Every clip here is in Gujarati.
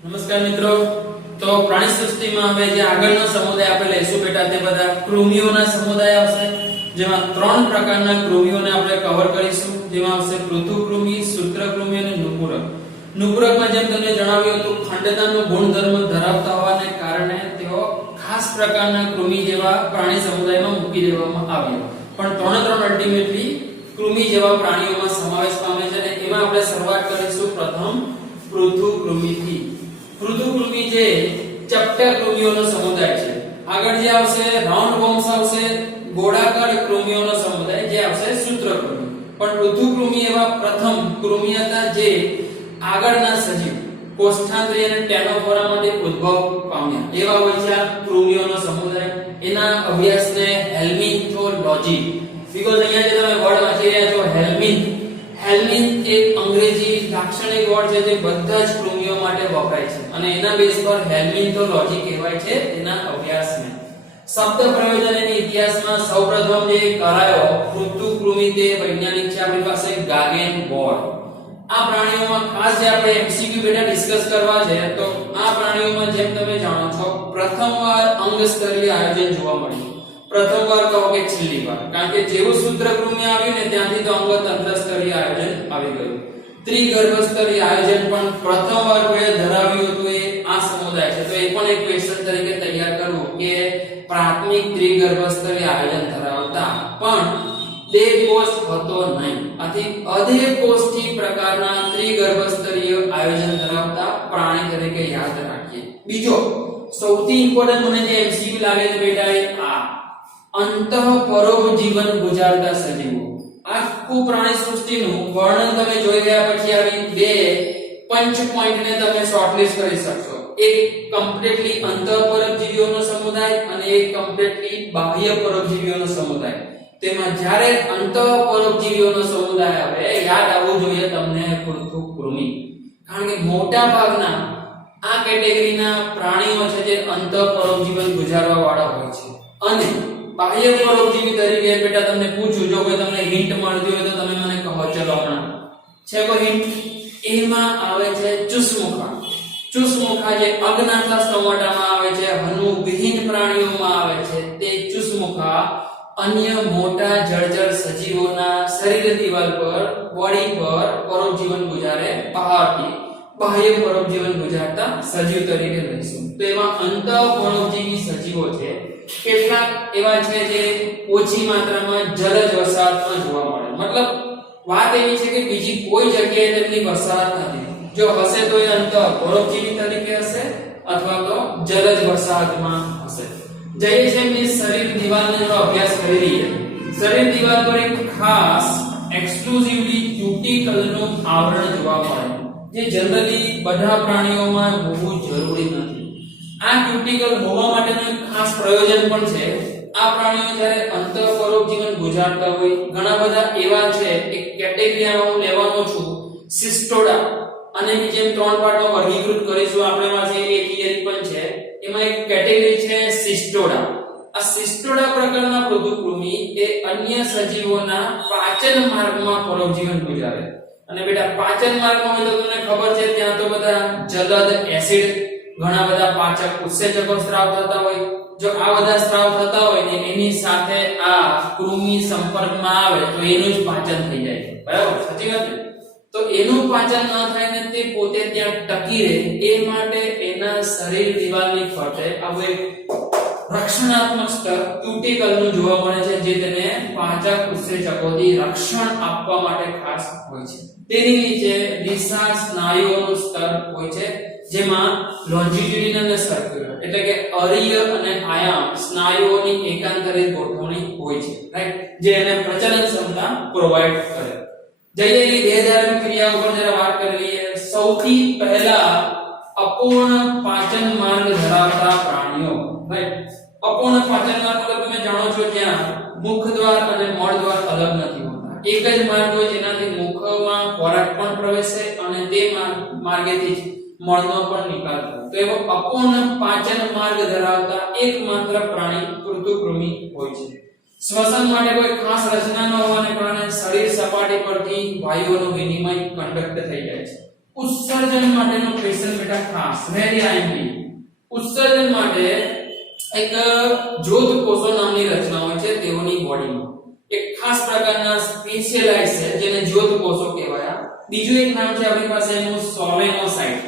નમસ્કાર મિત્રો, તો પ્રાણી સૃષ્ટિમાં હવે જે આગળનો સમુદાય આપણે લઈશું બેટા તે બધા કૃમિઓના સમુદાય આવશે, જેમાં ત્રણ પ્રકારના કૃમિઓને આપણે કવર કરીશું, જેમાં આવશે પૃથુકૃમિ, સૂત્રકૃમિ અને નુપુરક. નુપુરકમાં જેમ તમને જણાવ્યું હતું, ખંડતાનો ગુણધર્મ ધરાવતા હોવાને કારણે તેઓ ખાસ પ્રકારના કૃમિ જેવા પ્રાણી સમુદાયમાં મૂકી દેવામાં આવ્યા, પણ ત્રણ અલ્ટિમેટલી કૃમિ જેવા પ્રાણીઓમાં સમાવેશ પામે છે અને એમાં આપણે શરૂઆત કરીશું પ્રથમ પૃથુકૃમિથી. પૃથુકૃમિ જે ચપટા કૃમિઓનો સમુદાય છે. આગળ જે આવશે રાઉન્ડ વોર્મ્સ આવશે, ગોળાકાર કૃમિઓનો સમુદાય જે આવશે સૂત્રકૃમિ. પણ પૃથુકૃમિ એવા પ્રથમ કૃમિ હતા જે આગળના સજીવ કોષ્ઠાંત્રી અને ટેનોફોરામાંથી ઉદ્ભવ પામ્યા. એવા હોય છે આ કૃમિઓનો સમુદાય. એના અભ્યાસને હેલ્મિન્થોલોજી, બીકોઝ અહીંયા જે તમે વર્ડ વાંચી રહ્યા છો હેલ્મિન્થ એક અંગ્રેજી લાક્ષણિક વર્ડ છે જે બધા જ કૃમિઓ માટે વપરાય છે અને એના બેઝ પર હેલ્મિન્થોલોજી કહેવાય છે તેના અભ્યાસને. શબ્દ પ્રયોજન અને ઇતિહાસમાં સૌપ્રથમ જે કરાયો પૃથુકૃમિ તે વૈજ્ઞાનિક છે આપણી પાસે ગાગેન બોર્ડ. આ પ્રાણીઓમાં ખાસ જે આપણે એમસીક્યુ બેટા ડિસ્કસ કરવા છે, તો આ પ્રાણીઓમાં જેમ તમે જાણો છો પ્રથમવાર અંગ સ્તરીય આયોજન જોવા મળ્યું. પ્રથમવાર કહો કે છેલ્લી વાર, કારણ કે જેવું સૂત્રકૃમિ આવ્યું ને ત્યાંથી તો અંગતંત્ર સ્તરીય આયોજન આવી ગયું. ત્રિગર્ભ સ્તરીય આયોજન પણ પ્રથમવાર કોઈ ધરાવ્યું હતું એ આ સમુદાય છે. તો એ પણ એક ક્વેશ્ચન તરીકે તૈયાર કરવું કે પ્રાથમિક ત્રિગર્ભ સ્તરીય આયોજન ધરાવતા પણ દેહકોષ હતો નહીં. આથી અદેહકોષથી પ્રકારના ત્રિગર્ભ સ્તરીય આયોજન ધરાવતા પ્રાણી તરીકે યાદ રાખીએ. બીજો સૌથી ઇમ્પોર્ટન્ટ મને જે એમસીક્યુ લાગે છે બેટા એ આ અંતઃપરોપજીવન ગુજારતા સજીવો. આખું પ્રાણી સૃષ્ટિનું વર્ણન તમે જોઈ ગયા પછી આવી બે પંચ પોઈન્ટને તમે શોર્ટલિસ્ટ કરી શકશો. એક કમ્પ્લીટલી અંતઃપરોપજીવીઓનો સમુદાય અને એક કમ્પ્લીટલી બાહ્ય પરોપજીવીઓનો સમુદાય. તેમાં જ્યારે અંતઃપરોપજીવીઓનો સમુદાય આવે યાદ આવવું જોઈએ તમને પૃથુકૃમિ, કારણ કે મોટા ભાગના આ કેટેગરીના પ્રાણીઓ છે જે અંતઃપરોપજીવન ગુજારવા વાળા હોય છે. અને બાહ્ય પરોપજીવી તરીકે બેટા તમને પૂછું, જો કોઈ તમને હિન્ટ મળતી હોય તો તમે મને કહો. ચલો હમણાં છે કોઈ હિન્ટ? એમાં આવે છે ચુસમુખા. ચુસમુખા જે અગ્નાથા સ્ટોમાટામાં આવે છે, હનુ વિહીન પ્રાણીઓમાં આવે છે, તે ચુસમુખા અન્ય મોટા જળચર સજીવોના શરીર દિવાલ પર, બોડી પર પરોપજીવન ગુજારે. બહારથી બાહ્ય પરોપજીવન ગુજારતા સજીવ તરીકે લઈશું. તો એમાં અંતઃપરોપજીવી સજીવો છે. કેટલાક એવા છે જે ઓછી માત્રામાં જલજ વસાહતમાં જોવા મળે. મતલબ વાત એવી છે કે બીજી કોઈ જગ્યાએ તેમની વસાહત નથી. જો હશે તો એ અંતઃપરોપજીવી તરીકે હશે અથવા તો જલજ વસાહતમાં હશે. જઈએ છે એમની શરીર દિવાલનો અભ્યાસ કરી રહીએ. શરીર દિવાલ પર એક ખાસ એક્સક્લુઝિવલી ક્યુટિકલનું આવરણ જોવા મળે, જે જનરલી બધા પ્રાણીઓમાં હોવું જરૂરી નથી. આ ક્યુટિકલ હોવા માટેનું એક ખાસ પ્રયોજન પણ છે. આ પ્રાણીઓ જ્યારે અંતઃપરોપજીવન ગુજારતા હોય, ઘણા બધા એવા છે, એક કેટેગરીમાં હું લેવાનો છું સિસ્ટોડા, અને જેમ ત્રણ પાર્ટમાં વર્ગીકૃત કરીશું આપણે પાસે એક થિયરી પણ છે. એમાં એક કેટેગરી છે સિસ્ટોડા. આ સિસ્ટોડા પ્રકારના પૃથુકૃમિ એ અન્ય સજીવોના પાચન માર્ગમાં પરોપજીવન ગુજારે. અને બેટા પાચન માર્ગમાં હોય તો તમને ખબર છે ત્યાં તો બધા જલદ એસિડ, ઘણા બધા પાચક ઉત્સેચકો સ્ત્રાવ થતા હોય. જો આ બધા સ્ત્રાવ થતા હોય ને એની સાથે આ કૃમિ સંપર્કમાં આવે તો એનું જ પાચન થઈ જાય. બરાબર, સાચી વાત ને? તો એનું પાચન ન થાય ને તે પોતે ત્યાં ટકી રહે એ માટે એના શરીર દિવાલની ફરતે આવું એક રક્ષણાત્મક સ્તર ક્યુટિકલનું જોવા મળે છે, જે તેને પાચક ઉત્સેચકોથી રક્ષણ આપવા માટે ખાસ હોય છે. તેની નીચે વિશાળ સ્નાયુઓનું સ્તર હોય છે, જેમાં લોન્જિટ્યુડિનલ અને સર્ક્યુલર એટલે કે અરીય અને આયામ સ્નાયુઓની એકાંતરિત ગોઠવણી હોય છે, રાઈટ, જે એને પ્રચલન ક્ષમતા પ્રોવાઈડ કરે. જઈએ દેહધાર્મિક ક્રિયાઓ પર જરા વાત કરી લઈએ. સૌથી પહેલા અપૂર્ણ પાચન માર્ગ ધરાવતા પ્રાણીઓ, રાઈટ. અપૂર્ણ પાચન માર્ગ એટલે તમે જાણો છો ત્યાં મુખ દ્વાર અને મળ દ્વાર અલગ નથી હોતા. એક જ માર્ગ હોય જેનાથી મુખમાં ખોરાક પણ પ્રવેશે અને તે માર્ગેથી જ મળનો પણ નિકાલ થાય. તો એવો અપૂર્ણ પાચન માર્ગ ધરાવતા એકમાત્ર પ્રાણી પૃથુકૃમિ હોય છે. શ્વસન માટે કોઈ ખાસ રચના ન હોવાને કારણે શરીર સપાટી પરથી વાયુઓનું વિનિમય કન્ડક્ટ થઈ જાય છે. ઉત્સર્જન માટેનો ક્વેશ્ચન બેટા ખાસ વેરી આઈએમપી. ઉત્સર્જન માટે એક જ્યોત કોષો નામની રચના હોય છે તેઓની બોડીમાં. એક ખાસ પ્રકારના સ્પેશિયલાઇઝ છે જેને જ્યોત કોષો કહેવાય. બીજું એક નામ છે આપણી પાસે એનું સોલેનોસાઇટ.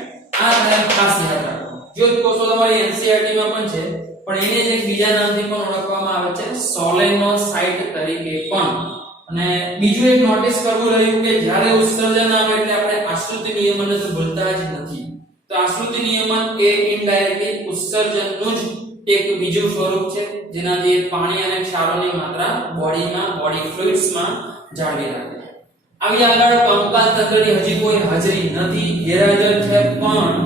આ નામ ખાસ યાદ રાખો. જ્યોત કોષો તમારી એનસીઈઆરટી માં પણ છે, પણ એને જ એક બીજા નામથી પણ ઓળખવામાં આવે છે, સોલેનોસાઇટ તરીકે પણ. અને બીજું એક નોટિસ કરવું રહ્યું કે જ્યારે ઉત્સર્જન આવે એટલે આપણે આશ્રિત નિયમનને તો ભૂલતા જ નથી. તો આશ્રિત નિયમન એ ઇનડાયરેક્ટલી ઉત્સર્જનનું જ એક બીજું સ્વરૂપ છે જેનાથી પાણી અને ક્ષારોની માત્રા બોડીમાં બોડી ફ્લુઇડ્સમાં જાળવી રાખે. આવી આગળ કંકાલ તંત્રની હજી કોઈ હાજરી નથી, ગેરહાજર છે, પણ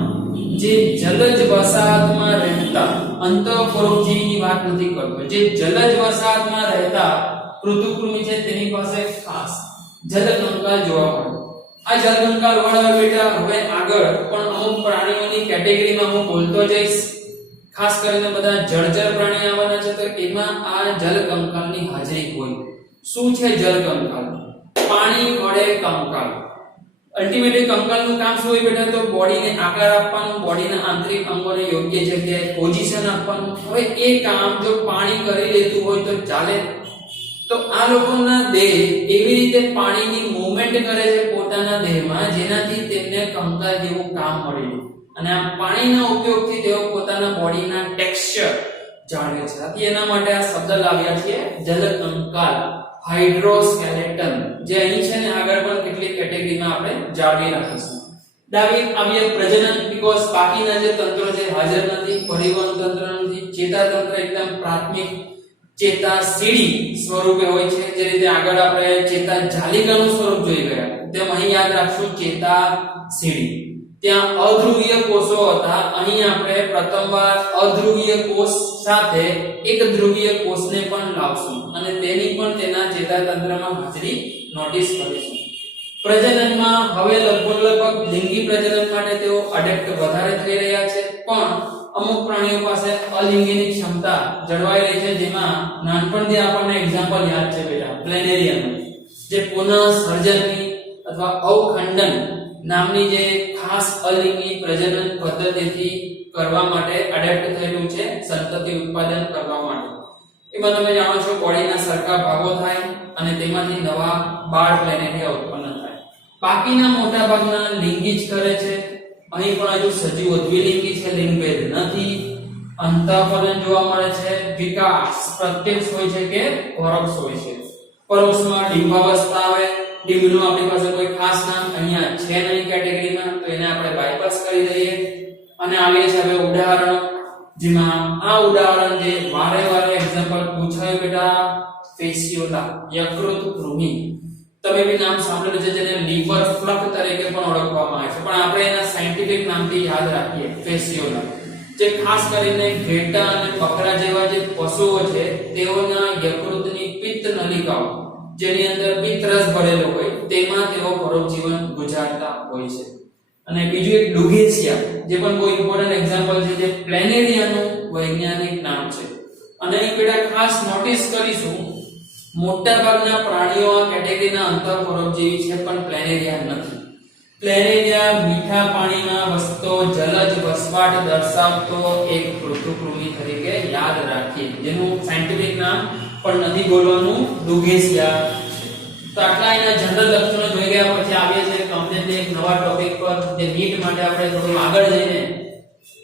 જે જલજ વસાહતમાં રહેતા અંતઃપરોપજીવીની વાત નથી કરતો. જે જલજ વસાહતમાં રહેતા પૃથુકૃમિ છે તેની પાસે ખાસ જલ કંકાલ જોવા મળે. આ જલ કંકાલ વાળા બેટા હવે આગળ પણ અમુક પ્રાણીઓની કેટેગરીમાં હું બોલતો જઈશ. ખાસ કરીને બધા જળચર પ્રાણી આવવાના છે તો એમાં આ જલ કંકાલની હાજરી હોય. શું છે જલ કંકાલ? પાણી વડે કંકાલ. અલ્ટિમેટલી કંકાલનું કામ શું હોય બેટા? તો બોડીને આકાર આપવાનું, બોડીના આંતરિક અંગોને યોગ્ય જગ્યાએ પોઝિશન આપવાનું. હવે એ કામ જો પાણી કરી લેતું હોય તો ચાલે? તો આ લોકોના દેહ એવી રીતે પાણીની મૂવમેન્ટ કરે છે પોતાના દેહમાં જેનાથી તેમને કંકાલ જેવું કામ મળે. અને આ પાણીના ઉપયોગથી તેઓ પોતાના બોડીના ટેક્સચર જાળવે છે. આથી એના માટે આ શબ્દ લાવ્યા છે જલ કંકાલ, હાઇડ્રોસ્કેલેટન, જે અહીં છે ને આગળ પણ કેટલીક કેટેગરીમાં આપણે જાળવી રાખીશું. ડાબી આવીએ પ્રજનન, બીકોઝ બાકીના જે તંત્રો છે હાજર નથી. પરિવહન તંત્ર નથી. ચેતાતંત્ર એકદમ પ્રાથમિક ચેતા સીડી સ્વરૂપે હોય છે. જે રીતે આગળ આપણે ચેતા જાલિકાનું સ્વરૂપ જોઈ ગયા તેમ અહીં યાદ રાખશું ચેતા સીડી. ત્યાં અધ્રુવીય કોષો હતા. અહીં આપણે પ્રથમવાર અધ્રુવીય કોષ સાથે એક ધ્રુવીય કોષને પણ લાવશું અને તેની પણ તેના ચેતાતંત્રમાં હાજરી નોટિસ કરીશું. પ્રજનનમાં હવે લગભગ લિંગી પ્રજનન માટે તેઓ અડેપ્ટ વધારે થઈ રહ્યા છે, પણ અમુક પ્રાણીઓ પાસે અલિંગીની ક્ષમતા જળવાઈ રહી છે. જેમાં નાનપણથી આપણને એક્ઝામ્પલ યાદ છે બેટા પ્લેનેરિયમ, જે પુનઃ સર્જનની અથવા અવખંડન નામની જે ખાસ અલિંગી પ્રજનન પદ્ધતિથી કરવા માટે એડેપ્ટ થયેલું છે, સંતતિ ઉત્પાદન કરવા માટે. એમાં તમે જાણો છો બોડીના સરખા ભાગો થાય અને તેમાંથી નવા બાળ પ્લેનેરિયા ઉત્પન્ન થાય. બાકીના મોટા ભાગના લિંગી જ કરે છે. અહીં પણ હજુ સજીવ દ્વિલિંગી છે, લિંગભેદ નથી. અંતઃફલન જોવા મળે છે. વિકાસ પ્રત્યક્ષ હોય છે કે પરોક્ષ હોય છે? પરોક્ષમાં ડિંબાવસ્થા આવે. ડિંબનું આપણી પાસે કોઈ ખાસ નામ અહીંયા છે નહીં કેટેગરીમાં, તો એને આપણે બાયપાસ કરી દઈએ. અને આવીએ છે હવે ઉદાહરણો, જેમાં આ ઉદાહરણ જે વારે વારે એક્ઝામ્પલ પૂછાય બેટા ફેસિયોલા, યકૃત કૃમિ. તમે બી નામ સાંભળ્યું છે જેને લીવર ફ્લક તરીકે પણ ઓળખવામાં આવે છે, પણ આપણે એના સાયન્ટિફિક નામથી યાદ રાખીએ ફેસિયોલા. જે ખાસ કરીને ઘેટા અને બકરા જેવા જે પશુઓ છે તેઓના યકૃતની પિત્ત નલિકાઓ જેની અંદર પિત્તરસ ભરેલો હોય તેમાં તેઓ પરોપજીવન ગુજારતા હોય છે. અને બીજું એક ડુગેસિયા, જે પણ બહુ ઇમ્પોર્ટન્ટ એક્ઝામ્પલ છે, જે પ્લેનેરિયાનું વૈજ્ઞાનિક નામ છે. અને એક બેટા ખાસ નોટિસ કરીશું, મોટા ભાગના પ્રાણીઓ આ કેટેગરીના અંતઃપરોપજીવી છે પણ પ્લેનેરિયા નથી. પ્લેનેરિયા મીઠા પાણીમાં વસતો જલજ વસવાટ દર્શાવતો એક પૃથુકૃમિ તરીકે યાદ રાખીએ, જેનું સાયન્ટિફિક નામ પણ નથી બોલવાનું, ડુગેસિયા. તો આટલા એના જનરલ લક્ષણો જોઈ ગયા પછી આવીએ છીએ કમ્પ્લીટલી એક નવા ટોપિક પર, જે નીટ માટે આપણે થોડું આગળ જઈને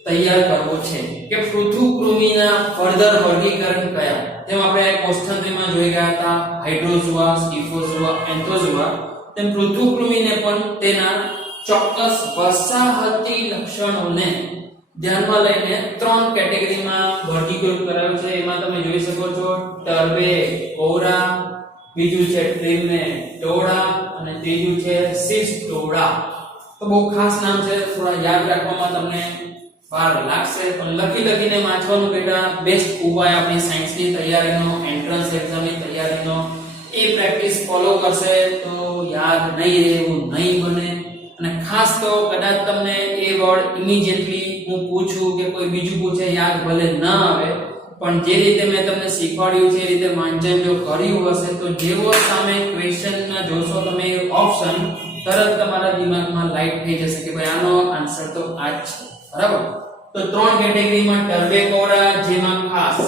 તૈયાર કરવું છે કે પૃથુકૃમિના ફર્ધર વર્ગીકરણ કયા. જેમ આપણે ક્વેશ્ચન 3 માં જોઈ ગયા હતા હાઇડ્રોઝોઆ, સ્કિફોઝોઆ, એન્થોઝોઆ, તેમ પૃથુકૃમિને પણ તેના ચોક્કસ વસાહતી લક્ષણોને ધ્યાનમાં લઈને 3 કેટેગરીમાં વર્ગીકૃત કરાયું છે. એમાં તમે જોઈ શકો છો ટર્બે કોરા, બીજું છે ટ્રિમેટોડા અને ત્રીજું છે સિસ્ટોડા. તો બહુ ખાસ નામ છે, થોડા યાદ રાખવામાં તમને વાર લાગશે, પણ લખીને વાંચવાનું બેટા બેસ્ટ ઉપાય આપણી સાયન્સની તૈયારીનો, એન્ટ્રન્સ એક્ઝામની તૈયારીનો. એ પ્રેક્ટિસ ફોલો કરશે તો યાદ નહીં રહે એવું નહીં બને. અને ખાસ તો કદાચ તમને એ વર્ડ ઇમિડિયેટલી હું પૂછું કે કોઈ બીજું પૂછે યાદ ભલે ન આવે, પણ જે રીતે મેં તમને શીખવાડ્યું છે એ રીતે વાંચન જો કર્યું હશે તો જેવો સામે ક્વેશ્ચનમાં જોશો તમે ઓપ્શન તરત તમારા દિમાગમાં લાઈટ થઈ જશે કે ભાઈ આનો આન્સર તો આ જ છે, બરાબર. તો ત્રણ કેટેગરીમાં ટર્બેકોરા, જેમાં ખાસ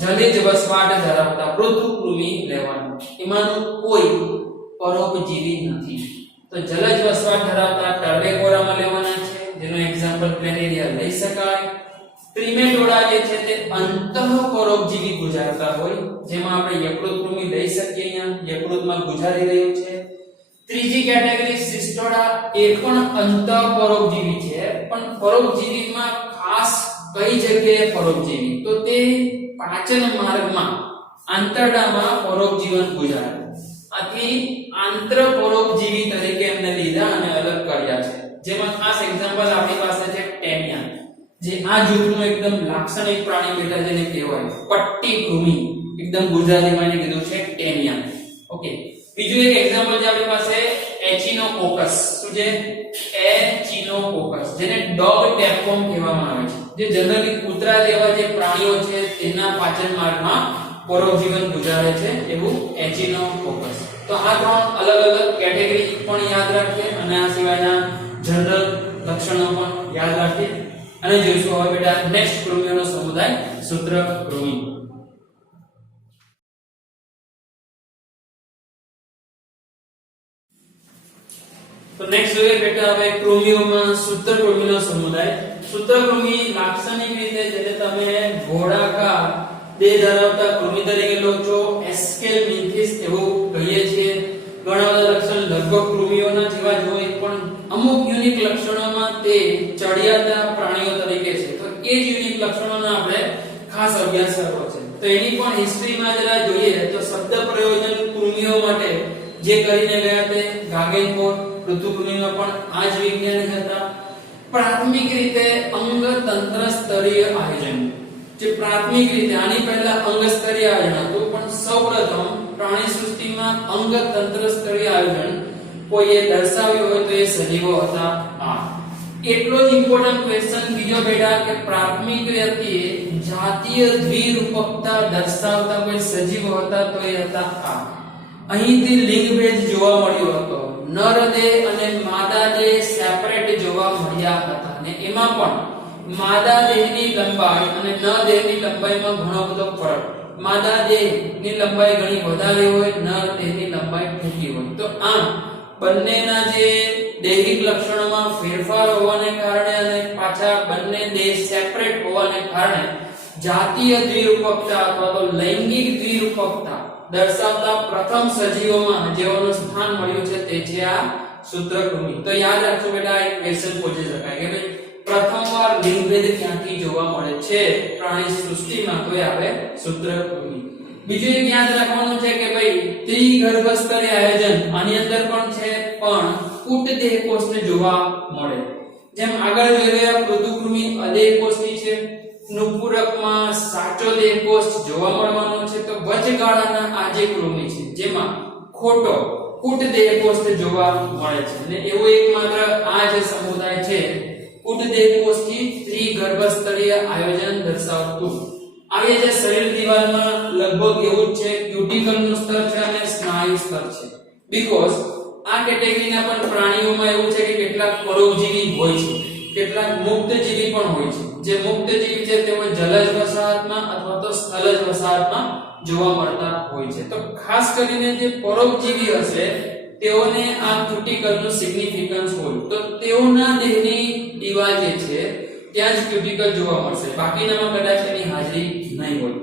જલજ વસવાટ ધરાવતા પૃથુકૃમિ લેવાનું, એમાંનું કોઈ પરોપજીવી નથી. તો જલજ વસવાટ ધરાવતા ટર્બેકોરામાં લેવાના છે, જેનો એક્ઝામ્પલ પ્લેનેરિયા લઈ શકાય. ટ્રિમેટોડા જે છે તે અંતઃપરોપજીવી ગુજારતા હોય, જેમાં આપણે યકૃતકૃમિ લઈ શકીએ. અહીંયા યકૃતમાં ગુજારી રહ્યું છે. ત્રીજી કેટેગરી સિસ્ટોડા, એ પણ અંતઃપરોપજીવી છે, પણ પરોપજીવીમાં ખાસ કઈ જગ્યાએ પરોપજીવી, તો તે પાચન માર્ગમાં આંતરડામાં પરોપજીવન ગુજારે. આથી આંતરપરોપજીવી તરીકે એમને લીધા અને અલગ કર્યા છે. જેમાં ખાસ એક્ઝામ્પલ આપણી પાસે છે ટેનિયા, જે આ જૂથનું એકદમ લાક્ષણિક પ્રાણી બેટા જેને કહેવાય પટ્ટી કૃમિ, એકદમ ગુજરાતીમાં એને કીધું છે ટેનિયા. ઓકે, બીજું એક એક્ઝામ્પલ છે આપણી પાસે એચિનોકોકસ. શું છે? એચિનોકોકસ, જેને ડોગ ટેપવોર્મ કહેવામાં આવે છે, જે જનરલી કૂતરા જેવા જે પ્રાણીઓ છે તેના પાચન માર્ગમાં પરોપજીવન ગુજારે છે, એવું એચિનોકોકસ. તો આ ત્રણ અલગ અલગ કેટેગરી પણ યાદ રાખીએ અને આ સિવાયના જનરલ લક્ષણો પણ યાદ રાખીએ. અને જોઈશું હવે બેટા નેક્સ્ટ કૃમિઓનો સમુદાય સૂત્રકૃમિ. તો નેક્સ્ટ જોઈએ બેટા હવે કૃમિઓમાં સૂત્રકૃમિનો સમુદાય. સૂત્રકૃમિ લાક્ષણિક રીતે જેને તમે ગોળાકાર દેહ ધરાવતા કૃમિ તરીકે લો છો, એસ્કેલમિન્થિસ એવું કહીએ છીએ. ઘણા બધા લક્ષણ લગભગ કૃમિઓના જેવા જ હોય, પણ અમુક યુનિક લક્ષણોમાં તે ચડિયાતા પ્રાણીઓ તરીકે છે. તો એ જ યુનિક લક્ષણોનો આપણે ખાસ અભ્યાસ કરવો છે. તો એની પણ હિસ્ટ્રીમાં જરા જોઈએ તો શબ્દ પ્રયોજન કૃમિઓ માટે જે કરીને ગયા તે ગાગેનકોર, પૃથુકૃમિમાં પણ આ જ વિજ્ઞાની હતા. પ્રાથમિક રીતે અંગતંત્ર સ્તરીય આયોજન, જે પ્રાથમિક રીતે આની પહેલા અંગ સ્તરીય આયોજન હતું, પણ સૌપ્રથમ પ્રાણી સૃષ્ટિમાં અંગતંત્ર સ્તરીય આયોજન કોઈએ દર્શાવ્યું હોય તો એ સજીવો હતા. આ એટલો જ ઇમ્પોર્ટન્ટ ક્વેશ્ચન બીજો બેટા કે પ્રાથમિક વ્યક્તિએ જાતીય દ્વિરૂપકતા દર્શાવતા કોઈ સજીવો હતા તો એ હતા આ. અહીંથી લિંગભેદ જોવા મળ્યો હતો. નર દેહ અને માદા દેહ સેપરેટ જોવા મળ્યા હતા, અને એમાં પણ માદા દેહની લંબાઈ અને નર દેહની લંબાઈમાં ઘણો બધો ફરક. માદા દેહની લંબાઈ ઘણી વધારે હોય, નર દેહની લંબાઈ ટૂંકી હોય. તો આમ બંનેના જે દૈહિક લક્ષણોમાં ફેરફાર હોવાને કારણે અને પાછા બંને દેહ સેપરેટ હોવાને કારણે જાતીય દ્વિરૂપકતા અથવા તો લૈંગિક દ્વિરૂપકતા દર્શાવતા પ્રથમ સજીવોમાં જેઓનું સ્થાન મળ્યું છે તે છે આ સૂત્રકૃમિ. તો યાદ રાખજો બેટા, એક ક્વેશ્ચન પૂછી શકાય કે ભાઈ પ્રથમવાર લિંગભેદ ક્યાંથી જોવા મળે છે પ્રાણી સૃષ્ટિમાં, તો એ આવે સૂત્રકૃમિ. બીજું એક યાદ રાખવાનું છે કે ભાઈ ત્રિગર્ભસ્તરીય આયોજન આની અંદર પણ છે, પણ કુટ દેહકોષને જોવા મળે. જેમ આગળ જોઈ રહ્યા પૃથુકૃમિ અદેહકોષની છે, નુપુરકમાં સાચો દેહકોષ જોવા મળવાનો છે. તો વચગાળાના આ જે કૃમિ છે જેમાં ખોટો કુટ દેહકોષ જોવા મળે છે, અને એવું એકમાત્ર આ જે સમુદાય છે કુટ દેહકોષથી ત્રિગર્ભસ્તરીય આયોજન દર્શાવતું. આવી જે શરીર દિવાલમાં લગભગ એવું જ છે, ક્યુટિકલનું સ્તર છે અને સ્નાયુ સ્તર છે. બીકોઝ આ કેટેગરીના પણ પ્રાણીઓમાં એવું છે કે કેટલાક પરોપજીવી હોય છે, કેટલાક મુક્તજીવી પણ હોય છે. જે મુક્તજીવી છે તેઓ જલજ વસાહતમાં અથવા તો સ્થલજ વસાહતમાં જોવા મળતા હોય છે. તો ખાસ કરીને જે પરોપજીવી હશે તેઓને આ ક્યુટિકલનું સિગ્નિફિકન્સ હોય, તો તેઓના દેહની દિવાલ જે છે ત્યાં જ ક્યુટિકલ જોવા મળશે, બાકીનામાં કદાચ એની હાજરી નહીં હોય.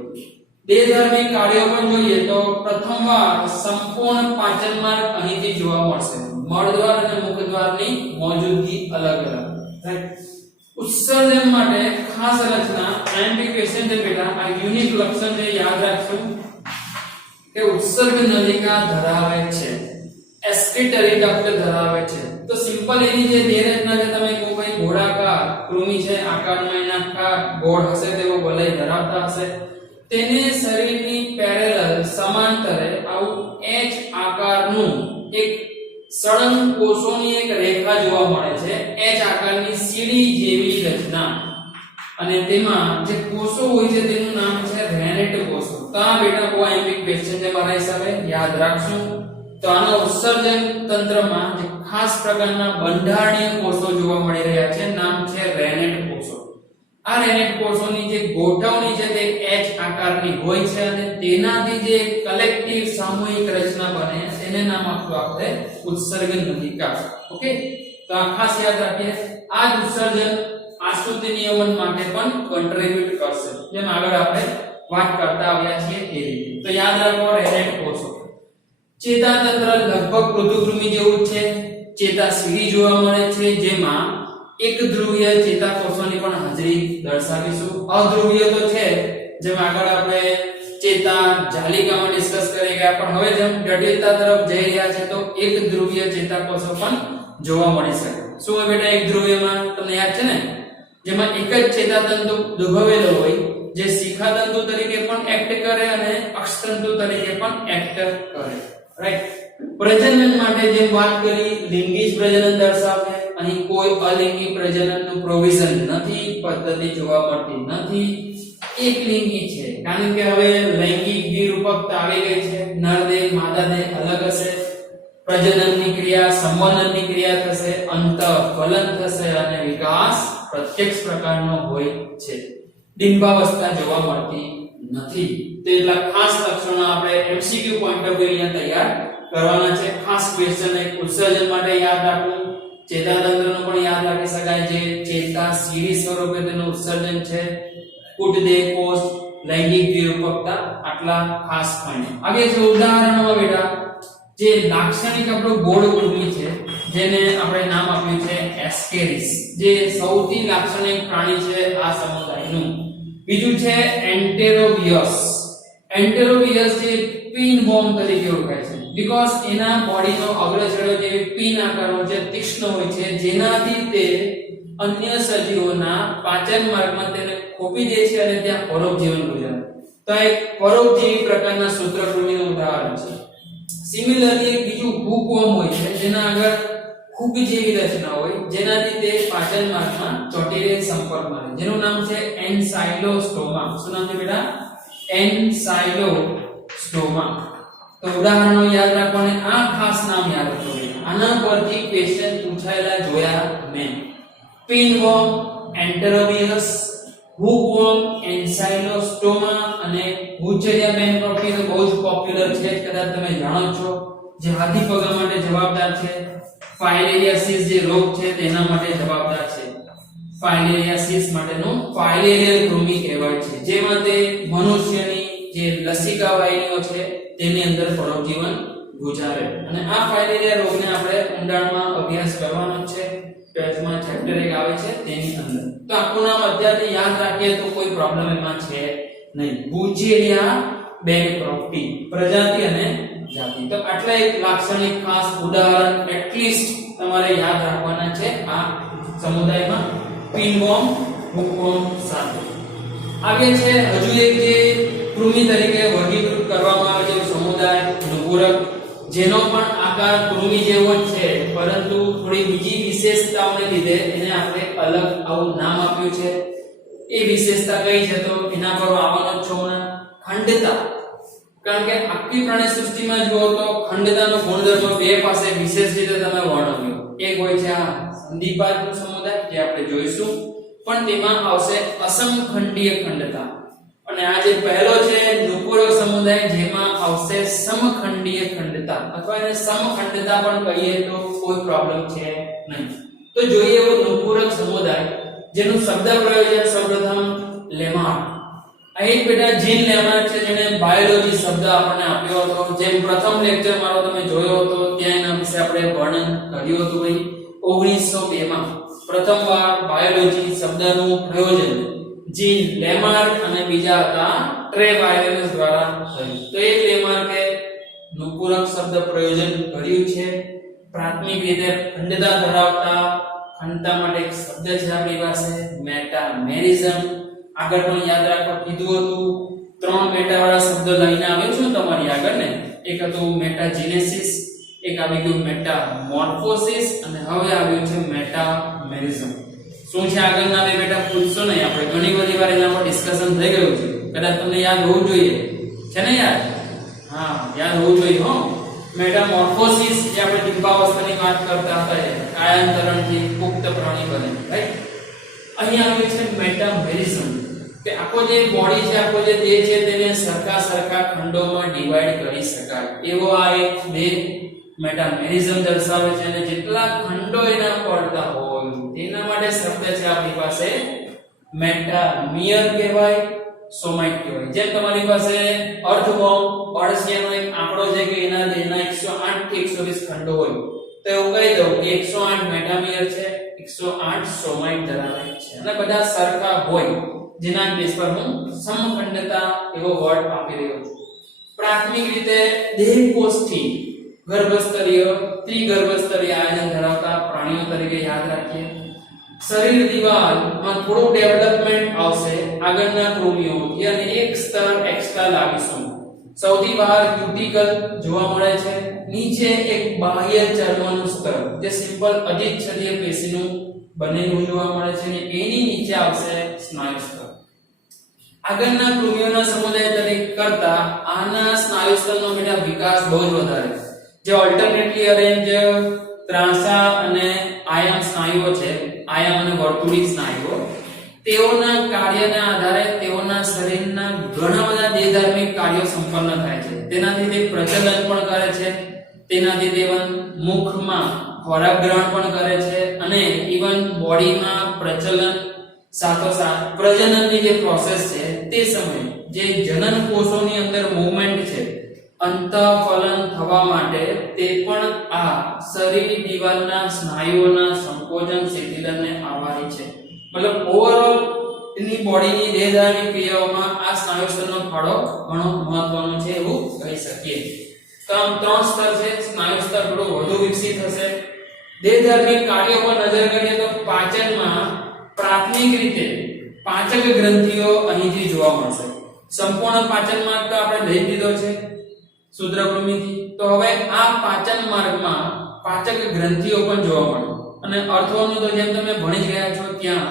દેહધર્મી કાર્યો પણ જોઈએ તો પ્રથમવાર સંપૂર્ણ પાચન માર્ગ અહીંથી જોવા મળશે. મળદ્વાર અને મુખદ્વારની મોજૂદગી અલગ અલગ. રાઈટ. ઉત્સર્જન માટે ખાસ રચના આઈએમપી ક્વેશ્ચન છે બેટા, આ યુનિક લક્ષણ છે યાદ રાખજો કે ઉત્સર્ગ નલિકા ધરાવે છે, એસ્ક્રિટરી ડક્ટ ધરાવે છે. તો સિમ્પલ એની જે દેહ રચના છે, તમે કહો ભાઈ ગોળાકાર કૃમિ છે, આકારમાં એના ગોળ હશે તેવો વલય ધરાવતા હશે, તેને શરીરની પેરેલલ સમાંતરે આવું H આકારનું એક સળંગ કોષોની એક રેખા જોવા મળે છે, H આકારની સીડી જેવી રચના, અને તેમાં જે કોષો હોય છે તેનું નામ છે રેનેટ કોષો. તો આ બેટા કો આઈએમપી ક્વેશ્ચન છે મારા હિસાબે યાદ રાખશું. તો આના ઉત્સર્જન તંત્રમાં જે ખાસ પ્રકારના બંધારણીય કોષો જોવા મળી રહ્યા છે, નામ છે રેનેટ કોષો. આ રેનેટ કોષોની જે ગોઠવણી છે તે H આકારની હોય છે અને તેનાથી જે કલેક્ટિવ સામૂહિક રચના બને તેને નામ આપવું આપણે ઉત્સર્જન નલિકા. ઓકે, તો આ ખાસ યાદ રાખીએ. આ જ ઉત્સર્જન આશ્રુતિ નિયમન માટે પણ કોન્ટ્રીબ્યુટ કરશે, જેમ આગળ આપણે વાત કરતા આવ્યા છીએ એ રીતે. તો યાદ રાખો રેનેટ કોષો. ચેતાતંત્ર લગભગ પૃથુકૃમિ જેવું છે. ચેતાસીડી જોવા મળે છે, જેમાં એક ધ્રુવીય ચેતાકોષોની પણ હાજરી દર્શાવીશું. અધ્રુવીય તો છે, જેમ આગળ આપણે ચેતા જાલિકામાં ડિસ્કસ કરી ગયા, પણ હવે જેમ જટિલતા તરફ જઈ રહ્યા છે તો એક ધ્રુવીય ચેતાકોષો પણ જોવા મળી શકે. શું હોય બેટા એક ધ્રુવીયમાં? તમને યાદ છે ને, જેમાં એક જ ચેતાતંતુ દુભવેલો હોય, જે શિખાતંતુ તરીકે પણ એક્ટ કરે અને અક્ષતંતુ તરીકે પણ એક્ટ કરે. રાઈટ. પ્રજનન માટે જેમ વાત કરી, લિંગી જ પ્રજનન દર્શાવે. અહીં કોઈ અલિંગી પ્રજનનનું પ્રોવિઝન નથી, પદ્ધતિ જોવા મળતી નથી. એક લિંગી છે, કારણ કે હવે લૈંગિક વિરૂપકતા આવી ગઈ છે. નરદેહ માદાદેહ અલગ હશે. પ્રજનનની ક્રિયા, સંવર્ધનની ક્રિયા થશે, અંતઃફલન થશે અને વિકાસ પ્રત્યક્ષ પ્રકારનો હોય છે. ડિંબાવસ્થા જોવા મળતી નથી. તો એટલા ખાસ લક્ષણો આપણે એમસીક્યુ પોઈન્ટ ઓફ વ્યૂ અહીંયા તૈયાર કરવાના છે. ખાસ ક્વેશ્ચન એક ઉત્સર્જન માટે યાદ રાખવું. ચેતાતંત્રનું પણ યાદ રાખી શકાય, જે ચેતા સીડી સ્વરૂપે તેનું ઉત્સર્જન છે. કુટદેહ કોષ, લૈંગિક વિરૂપકતા, આટલા ખાસ પોઈન્ટ. હવે જો ઉદાહરણોમાં બેટા જે લાક્ષણિક આપણો ગોળ કૃમિ છે, જેને આપણે નામ આપ્યું છે એસ્કેરિસ, જે સૌથી લાક્ષણિક પ્રાણી છે આ સમુદાયનું. બીજું છે એન્ટેરોબિયસ. એન્ટેરોબિયસ જે પિન બોમ્બ તરીકે ઓળખાય છે, બીકોઝ એના બોડીનો અગ્રછેડો જે પિન આકારનો છે, તીક્ષ્ણ હોય છે, જેનાથી તે અન્ય સજીવોના પાચન માર્ગમાં તેને ખોપી દે છે અને ત્યાં પરોપજીવન ગુજારે. તો એક પરોપજીવી પ્રકારના સૂત્રકૃમિનું ઉદાહરણ છે. સિમિલરલી એક બીજું હૂકવર્મ હોય છે, જેના આગળ ખૂબ જેવી રચના હોય, જેનાથી તે પાચન માર્ગમાં ચોટીને સંપર્કમાં રહે, જેનું નામ છે એન્સાઇલોસ્ટોમા. શું નામ છે બેટા? એન્સાઇલોસ્ટોમા. તો ઉદાહરણો યાદ રાખવાને આ ખાસ નામ યાદ રાખો. આના પરથી ક્વેશ્ચન પૂછાયેલા જોયા મેં. પિનવોર્મ, એન્ટેરોબિયસ, હૂકવર્મ, એન્સાઇલોસ્ટોમા અને બુચેરિયા બેનક્રોફ્ટી તો બહુ જ પોપ્યુલર છે, કદાચ તમે જાણો છો, જે હાથી પગા માટે જવાબદાર છે. ફાઇલેરિયાસિસ જે રોગ છે તેના માટે જવાબદાર છે. ફાઇલેરિયાસિસ માટેનું ફાઇલેરિયલ કૃમિ કહેવાય છે, જેમાં તે મનુષ્યની જે લસિકા વાહિનીઓ છે તેની અંદર પરોપજીવન ગુજારે. અને આ ફાઇલેરિયા રોગને આપણે ઊંડાણમાં અભ્યાસ કરવાનો છે. 12th માં ચેપ્ટર 1 આવે છે તેની અંદર. તો આખું નામ અત્યારથી યાદ રાખીએ તો કોઈ પ્રોબ્લેમ એમાં છે નહીં. બુચેરિયા બેનક્રોફ્ટી, પ્રજાતિ અને જાતિ. તો આટલા એક લાક્ષણિક ખાસ ઉદાહરણ એટલીસ્ટ તમારે યાદ રાખવાના છે આ સમુદાયમાં પિનવોર્મ, હૂકવર્મ સાથે. આગળ છે હજુ એક જે કૃમિ તરીકે વર્ગીકૃત કરવામાં આવે છે સમુદાય નુપુરક, જેનો પણ આકાર કૃમિ જેવો જ છે, પરંતુ થોડી બીજી વિશેષતાઓને લીધે એને આપણે અલગ આવું નામ આપ્યું છે. એ વિશેષતા કઈ છે તો એના પર આવવાનો જ છું હમણાં. ખંડતા. કારણ કે આખી પ્રાણી સૃષ્ટિમાં જુઓ તો ખંડતાનો ગુણધર્મ બે પાસે વિશેષ રીતે તમે વર્ણવ્યો. એક હોય છે આ સંધિપાદનું સમુદાય, જે આપણે જોઈશું, પણ તેમાં આવશે અસમખંડીય ખંડતા. અને આ જે પહેલો છે નુપુરક સમુદાય, જેમાં આવશે સમખંડીય ખંડતા, અથવા એને સમખંડતા પણ કહીએ તો કોઈ પ્રોબ્લેમ છે નહીં. તો જોઈએ એવો નુપુરક સમુદાય જેનું શબ્દ પ્રયોજન સૌપ્રથમ લેમાર. અહીં બેટા જીન લેમાર છે, જેને બાયોલોજી શબ્દ આપણને આપ્યો હતો. જેમ પ્રથમ લેક્ચર મારો તમે જોયો હતો ત્યાં એના વિશે આપણે વર્ણન કર્યું હતું. ભાઈ 1902 માં પ્રથમવાર બાયોલોજી શબ્દનું પ્રયોજન જીન લેમાર અને બીજા હતા ટ્રે વાયલેન્સ દ્વારા થયું. તો એક લેમાર કે નુપુરક શબ્દ પ્રયોજન કર્યું છે. પ્રાથમિક રીતે ખંડતા ધરાવતા ખંડતા માટે એક શબ્દ છે આપણી પાસે મેટામેરિઝમ. આગળ પણ યાદ રાખો કીધું હતું, ત્રણ મેટા વાળા શબ્દ લઈને આવ્યો છું તમારી આગળ ને. એક હતું મેટાજેનેસિસ, એક આવી ગયું મેટામોર્ફોસિસ, અને હવે આવ્યું છે મેટામેરિઝમ. શું છે આગળના બે બેટા પૂછશો નહીં, આપણે ઘણી બધી વાર એના પર ડિસ્કશન થઈ ગયું છે. કદાચ તમને યાદ હોવું જોઈએ છે ને યાર? હા, યાદ હોવું જોઈએ હો. મેટામોર્ફોસિસ જે આપણે ડિંબાવસ્થાની વાત કરતા હતા એ કાયાંતરણથી પુખ્ત પ્રાણી બને, રાઈટ. અહીં આવ્યું છે મેટામેરિઝમ, કે આખો જે બોડી છે, આખો જે દેહ છે તેને સરખા ખંડોમાં ડિવાઈડ કરી શકાય એવો આ એક દેહ મેટામેરિઝમ દર્શાવે છે. અને જેટલા ખંડો એના પડતા હોય તેના માટે શબ્દ છે આપણી પાસે મેટામિયર કહેવાય, સોમાઇટ કહેવાય. જેમ તમારી પાસે અર્થવોર્મ અળસિયાનો એક આંકડો છે કે એના દેહના 108 થી 120 ખંડો હોય, તો એવું કહી દઉં કે 108 મેટામિયર છે, 108 સોમાઇટ ધરાવે છે, અને બધા સરખા હોય, જેના બેઝ પર હું સમખંડતા એવો વર્ડ આપી રહ્યો છું. પ્રાથમિક રીતે દેહ કોષથી ગર્ભસ્તરીય, ત્રિગર્ભસ્તરીય આયોજન ધરાવતા પ્રાણીઓ તરીકે યાદ રાખીએ. શરીર દિવાલમાં થોડું ડેવલપમેન્ટ આવશે આગળના કૃમિઓથી, અને એક સ્તર એક્સ્ટ્રા લાવીશું. સૌથી બહાર ક્યુટિકલ જોવા મળે છે, નીચે એક બાહ્ય ચર્મનું સ્તર જે સિમ્પલ અધિચ્છદીય પેશીનું બનેલું જોવા મળે છે, અને એની નીચે આવશે સ્નાયુ સ્તર. આગળના કૃમિઓના સમુદાય તરીકે કરતા આના સ્નાયુ સ્તરનો બેટા વિકાસ બહુ જ વધારે છે. જે ઓલ્ટરનેટલી અરેન્જ ત્રાંસા અને આયામ સ્નાયુઓ છે, આયામ અને વર્તુળી સ્નાયુઓ, તેઓના કાર્યના આધારે તેઓના શરીરના ઘણા બધા દેહધાર્મિક કાર્યો સંપન્ન થાય છે. તેનાથી તે પ્રજનન પણ કરે છે, તેનાથી તે મુખમાં ખોરાક ગ્રહણ પણ કરે છે, અને ઇવન બોડીમાં પ્રચલન સાથોસાથ પ્રજનનની જે પ્રોસેસ છે તે સમયે જે જનન કોષોની અંદર મૂવમેન્ટ છે, અંતઃફલન થવા માટે તે પણ આ શરીર દિવાલના સ્નાયુઓના સંકોચન શિથિલનને આભારી છે. મતલબ ઓવરઓલ એની બોડીની દેહધાર્મિક ક્રિયાઓમાં આ સ્નાયુ સ્તરનો ફાળો ઘણો મહત્વનો છે એવું કહી શકીએ. તો આમ 3 સ્તર છે. સ્નાયુ સ્તર થોડું વધુ વિકસિત હશે. દેહધાર્મિક કાર્યો પર નજર કરીએ તો પાચનમાં પ્રાથમિક રીતે પાચક ગ્રંથિઓ અહીંથી જોવા મળશે. સંપૂર્ણ પાચન માર્ગ તો આપણે લઈ લીધો છે સૂત્રકૃમિથી, તો હવે આ પાચન માર્ગમાં પાચક ગ્રંથિઓ પણ જોવા મળે. અને અર્થોનું તો જેમ તમે ભણી ગયા છો ત્યાં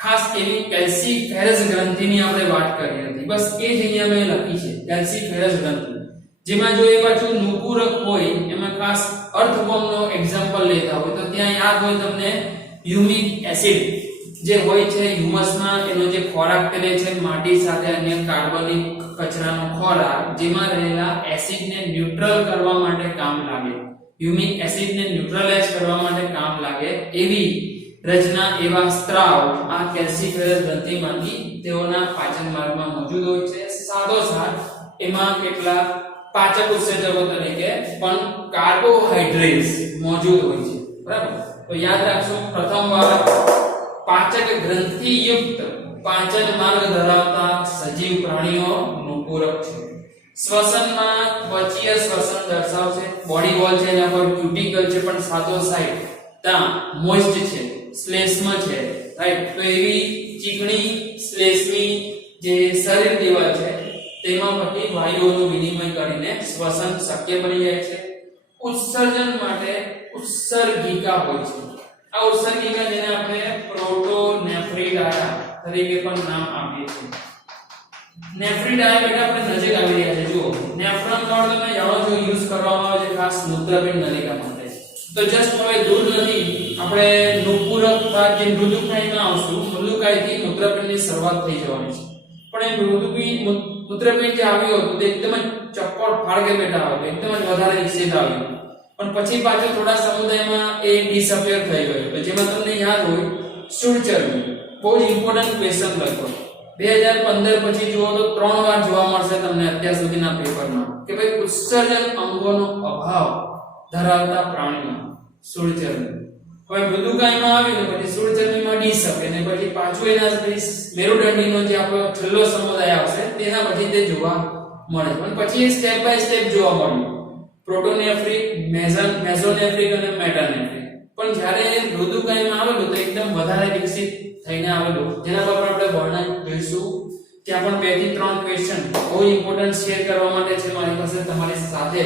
ખાસ એવી કેલ્સિફેરસ ગ્રંથિની આપણે વાત કરી હતી, બસ એ જ અહીંયા મેં લખી છે, કેલ્સિફેરસ ગ્રંથિ. જેમાં જો એ પાછું નુપુરક હોય, એમાં ખાસ અર્થવોર્મનો એક્ઝામ્પલ લેતા હોય તો ત્યાં યાદ હોય તમને હ્યુમિક એસિડ જે હોય છે હ્યુમસમાં, એનો જે ખોરાક કરે છે માટી સાથે અન્ય કાર્બનિક કચરાનો ખોરાક, જેમાં રહેલા એસિડને ન્યુટ્રલ કરવા માટે કામ લાગે, હ્યુમિક એસિડને ન્યુટ્રલાઇઝ કરવા માટે કામ લાગે એવી રચના, એવા સ્ત્રાવ આ કેલ્સિફેરસ ગ્રંથિમાંથી તેઓના પાચન માર્ગમાં મોજૂદ હોય છે. સાથોસાથ એમાં કેટલાક પાચક ઉત્સેચકો તરીકે પણ કાર્બોહાઈડ્રેટ્સ મોજૂદ હોય છે, બરાબર. તો યાદ રાખશો, પ્રથમવાર પાચક ગ્રંથિયુક્ત પાચન માર્ગ ધરાવતા સજીવ પ્રાણીઓ નુપુરક છે. શ્વસનમાં ત્વચીય શ્વસન દર્શાવશે. બોડી વોલ છે એના પર ક્યુટિકલ છે, પણ સાથોસાથ ત્યાં મોઇસ્ટ છે, શ્લેષ્મ છે, રાઈટ. તો એવી ચીકણી શ્લેષ્મી જે શરીર દિવાલ છે તેમાં પછી વાયુઓનું વિનિમય કરીને શ્વસન શક્ય બની જાય છે. ઉત્સર્જન માટે ઉત્સર્ગિકા હોય છે. આ ઉત્સર્ગિકા જેને આપણે પ્રોટોનેફ્રિડાયા તરીકે પણ નામ આપીએ છીએ. નેફ્રિડાયા બેટા આપણે નજીક આવી રહ્યા છે. જુઓ, નેફ્રોન નોડ તમે જાણો છો યુઝ કરવામાં આવે છે ખાસ મૂત્રપિંડ નલિકા માટે. તો જસ્ટ હવે દૂર નથી, આપણે નુપુરક ભાગ જે મૃદુકાયમાં આવશું, મૃદુકાયથી મૂત્રપિંડની શરૂઆત થઈ જવાની છે. પણ એ મૂત્રપિંડ જે આવ્યું હતું તે એકદમ જ ચપળ ફાળકે બેઠા આવ્યું, એકદમ જ વધારે વિકસિત આવ્યું, પણ પછી પાછળ થોડા સમુદાયમાં એ ડિસઅપિયર થઈ ગયું. તો જેમાં તમને યાદ હોય સુળચરમી, બહુ જ ઇમ્પોર્ટન્ટ ક્વેશ્ચન લખો. 2015 પછી જુઓ તો 3 વાર જોવા મળશે તમને અત્યાર સુધીના પેપરમાં કે ભાઈ ઉત્સર્જન અંગોનો અભાવ ધરાવતા પ્રાણીઓ સુળચરમી. હવે મૃદુકાયમાં આવ્યું ને પછી સુળચરમીમાં ડિસઅપિયર, ને પછી પાછું એના મેરુદંડીનો જે આપણો છેલ્લો સમુદાય આવશે તેના પછી તે જોવા મળે. પણ પછી એ સ્ટેપ બાય સ્ટેપ જોવા મળ્યું, પ્રોટોનેફ્રિક, મેસોનેફ્રિક અને મેટાનેફ્રિક. પણ જ્યારે મૃદુકાયમાં આવેલું તો એકદમ વધારે વિકસિત થઈને આવેલું, જેના પર આપણે વર્ણન જોઈશું. ત્યાં પણ 2 થી 3 ક્વેશ્ચન બહુ ઇમ્પોર્ટન્ટ શેર કરવા માટે છે મારી પાસે તમારી સાથે,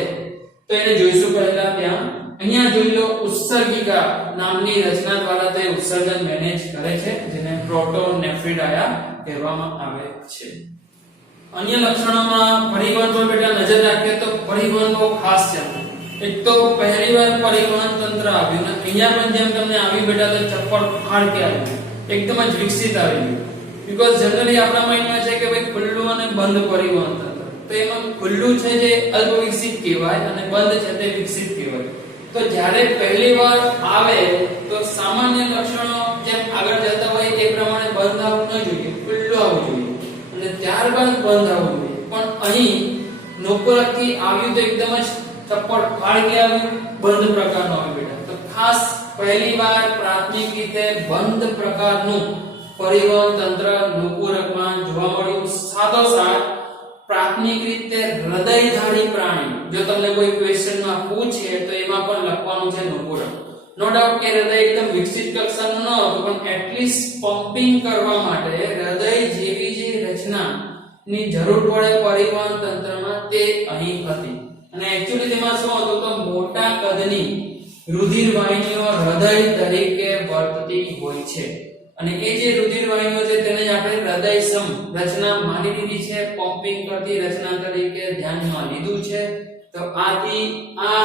તો એને જોઈશું. પહેલા ત્યાં અહીંયા જોઈ લો, ઉત્સર્ગિકા નામની રચના દ્વારા તે ઉત્સર્જન મેનેજ કરે છે, જેને પ્રોટોનેફ્રિડાયા કહેવામાં આવે છે. અન્ય લક્ષણોમાં પરિવહન પર બેટા નજર રાખીએ તો પરિવહન બહુ ખાસ છે. એક તો પહેલીવાર પરિવહન તંત્ર આવ્યું ને અહીંયા પણ જેમ તમને આવી બેટા તો ચપ્પડ ફાડ કે આવ્યું, એકદમ જ વિકસિત આવ્યું. બીકોઝ જનરલી આપણા માઇન્ડમાં છે કે ભાઈ ખુલ્લું અને બંધ પરિવહન તંત્ર, તો એમાં ખુલ્લું છે જે અલ્પ વિકસિત કહેવાય અને બંધ છે તે વિકસિત કહેવાય. તો જ્યારે પહેલીવાર આવે તો સામાન્ય લક્ષણો જેમ આગળ જતા હોય એ પ્રમાણે બંધ આવવું ન જોઈએ, ખુલ્લું આવવું જોઈએ અને ત્યારબાદ બંધ આવવું જોઈએ. પણ અહીં નોકરથી આવ્યું તો એકદમ જ ચપ્પડ ફાડ કે આવ્યું, બંધ પ્રકારનો આવ્યું બેટા. તો ખાસ પહેલીવાર પ્રાથમિક રીતે બંધ પ્રકારનું પરિવહન તંત્ર નુપુરકમાં જોવા મળ્યું. સાથોસાથ પ્રાથમિક રીતે હૃદયધારી પ્રાણી, જો તમને કોઈ ક્વેશ્ચનમાં પૂછે તો એમાં પણ લખવાનું છે નુપુરક. નો ડાઉટ કે હૃદય એકદમ વિકસિત કક્ષાનું ન હતું, પણ એટલીસ્ટ પમ્પિંગ કરવા માટે હૃદય જેવી જે રચના ની જરૂર પડે પરિવહન તંત્રમાં તે અહીં હતી. અને એક્ચ્યુઅલી તેમાં શું હતું તો મોટા કદની રુધિર વાહિનીઓ હૃદય તરીકે વર્તતી હોય છે અને એ જે રુધિર વાહિનીઓ છે તેને જ આપણે હૃદયસમ રચના માની લીધી છે, પમ્પિંગ કરતી રચના તરીકે ધ્યાનમાં લીધું છે. તો આથી આ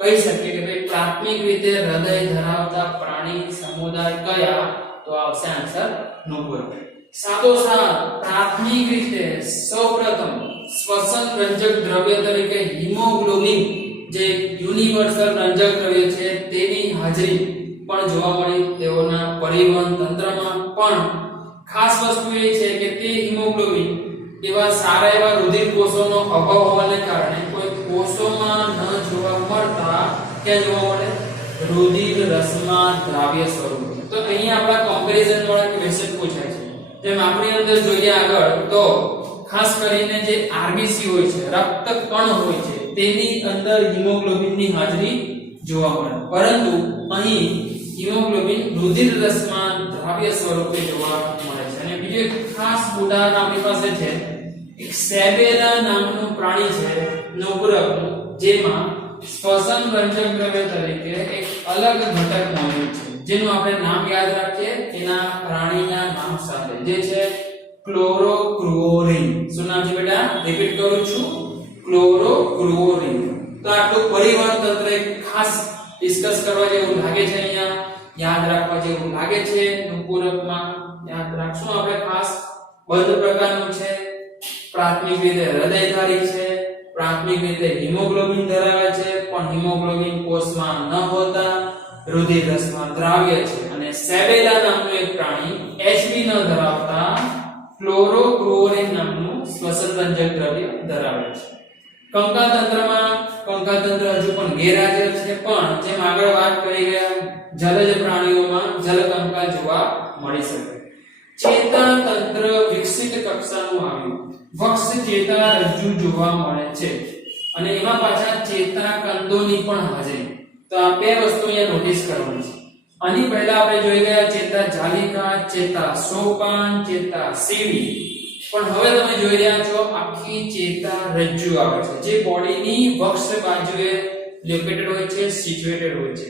કહી શકીએ કે ભાઈ પ્રાથમિક રીતે હૃદય ધરાવતા પ્રાણી સમુદાય કયા, તો આવશે આન્સર નુપુરક. સાથોસાથ પ્રાથમિક રીતે સૌપ્રથમ શ્વસન રંજક દ્રવ્ય તરીકે હિમોગ્લોબિન જે યુનિવર્સલ રંજક દ્રવ્ય છે તેની હાજરી પણ જોવા મળી તેઓના પરિવહન તંત્રમાં. પણ ખાસ વસ્તુ એ છે કે તે હિમોગ્લોબિન એવા સારા એવા રુધિર કોષોનો અભાવ હોવાને કારણે કોઈ કોષોમાં ન જોવા મળતા ક્યાં જોવા મળે, રુધિર રસમાં દ્રાવ્ય સ્વરૂપે. તો અહીંયા આપણા કમ્પેરિઝન વાળા ક્વેશ્ચન પૂછાય છે. જેમ આપણી અંદર જોઈએ આગળ તો ખાસ કરીને જે આરબીસી હોય છે, રક્ત કણ હોય છે, તેની અંદર હિમોગ્લોબિનની હાજરી જોવા મળે, પરંતુ અહીં હિમોગ્લોબિન રુધિર રસમાં દ્રાવ્ય સ્વરૂપે જોવા મળે છે. અને બીજું એક ખાસ ઉદાહરણ આપણી પાસે છે, એક સેબેલા નામનું પ્રાણી છે નુપુરકનું, જેમાં શ્વસન રંજક દ્રવ્ય તરીકે એક અલગ ઘટક મોજૂદ છે જેનું આપણે નામ યાદ રાખીએ એના પ્રાણીના નામ સાથે, જે છે ક્લોરોક્રુઓરિન. શું નામ છે બેટા? રિપીટ કરું છું, ક્લોરોક્રુઓરિન. તો આટલું પરિવહન તંત્ર એક ખાસ ડિસ્કસ કરવા જેવું લાગે છે, અહીંયા યાદ રાખવા જેવું લાગે છે. નુપુરકમાં યાદ રાખશું આપણે ખાસ. બંધ પ્રકારનું છે, પ્રાથમિક રીતે હૃદયધારી છે, પ્રાથમિક રીતે હિમોગ્લોબિન ધરાવે છે પણ હિમોગ્લોબિન કોષમાં ન હોતા રુધિર રસમાં દ્રાવ્ય છે, અને સેબેલા નામનું એક પ્રાણી HB ન ધરાવતા ક્લોરોક્રુઓરિન નામનું શ્વસન રંજક દ્રવ્ય ધરાવે છે. કંકાતંત્રમાં કંકાતંત્ર હજુ પણ ગેરહાજર છે, પણ જેમ આગળ વાત કરી ગયા જલજ પ્રાણીઓમાં જલકંકા જોવા મળી શકે. ચેતાતંત્ર વિકસિત કક્ષાનું આવ્યું, વક્ષ ચેતારજ્જુ જોવા મળે છે અને એમાં પાછા ચેતાકંદોની પણ હાજરી. તો આ બે વસ્તુ અહીંયા નોટિસ કરવાની છે. આની પહેલા આપણે જોઈ ગયા ચેતા જાલિકા, ચેતા સોપાન, ચેતા સીડી. પણ હવે તમે જોઈ રહ્યા છો આખી ચેતારજ્જુ આવે છે, જે બોડીની વક્ષ બાજુએ લોકેટેડ હોય છે, સિચ્યુએટેડ હોય છે.